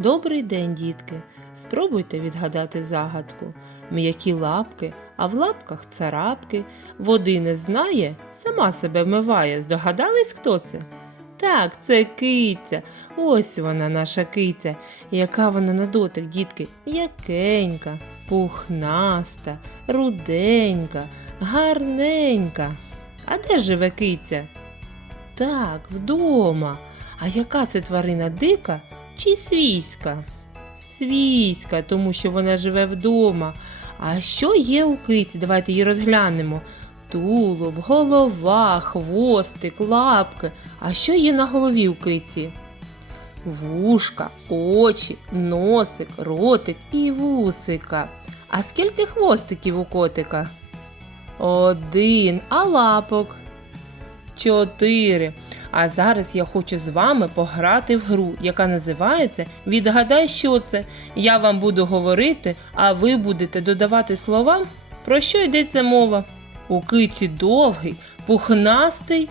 Добрий день, дітки! Спробуйте відгадати загадку. М'які лапки, а в лапках царапки. Води не знає, сама себе вмиває. Здогадались, хто це? Так, це киця. Ось вона, наша киця. Яка вона на дотик, дітки? М'якенька, пухнаста, руденька, гарненька. А де живе киця? Так, вдома. А яка це тварина дика чи свійська? Свійська, тому що вона живе вдома. А що є у киці? Давайте її розглянемо. Тулуб, голова, хвостик, лапки. А що є на голові у киці? Вушка, очі, носик, ротик і вусика. А скільки хвостиків у котика? Один, а лапок? Чотири. А зараз я хочу з вами пограти в гру, яка називається Відгадай, що це. Я вам буду говорити, а ви будете додавати слова, про що йдеться мова. У киці довгий, пухнастий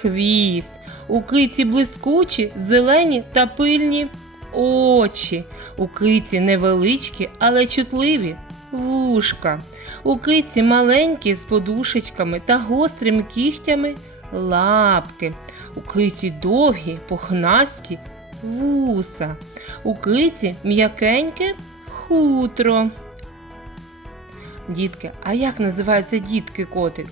хвіст, у киці блискучі, зелені та пильні очі, у киці невеличкі, але чутливі вушка, у киці маленькі з подушечками та гострими кігтями лапки, у киці довгі, пухнасті вуса, у киці м'якеньке хутро. Дітки, а як називаються дітки котик?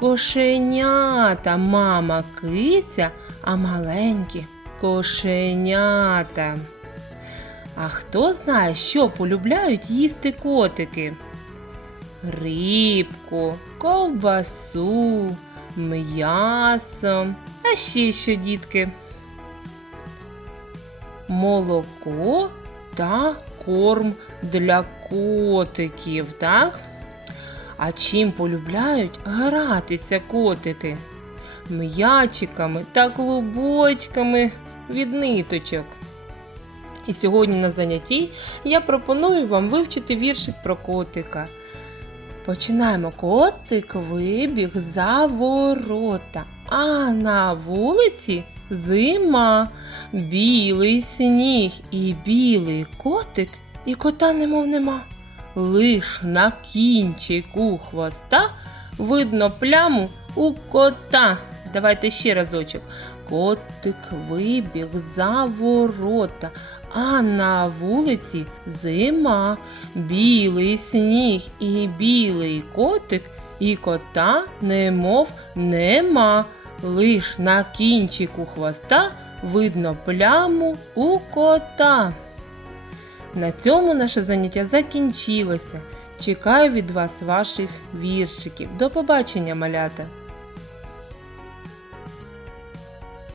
Кошенята, мама киця, а маленькі кошенята. А хто знає, що полюбляють їсти котики? Рибку, ковбасу, м'ясо. А ще що, дітки? Молоко та корм для котиків, так? А чим полюбляють гратися котики? М'ячиками та клубочками від ниточок. І сьогодні на занятті я пропоную вам вивчити віршик про котика. Починаємо. Котик вибіг за ворота, а на вулиці зима, білий сніг і білий котик, і кота немов нема. Лиш на кінчику хвоста видно пляму у кота. Давайте ще разочок. Котик вибіг за ворота, а на вулиці зима, білий сніг і білий котик, і кота немов нема. Лиш на кінчику хвоста видно пляму у кота. На цьому наше заняття закінчилося. Чекаю від вас ваших віршиків. До побачення, малята!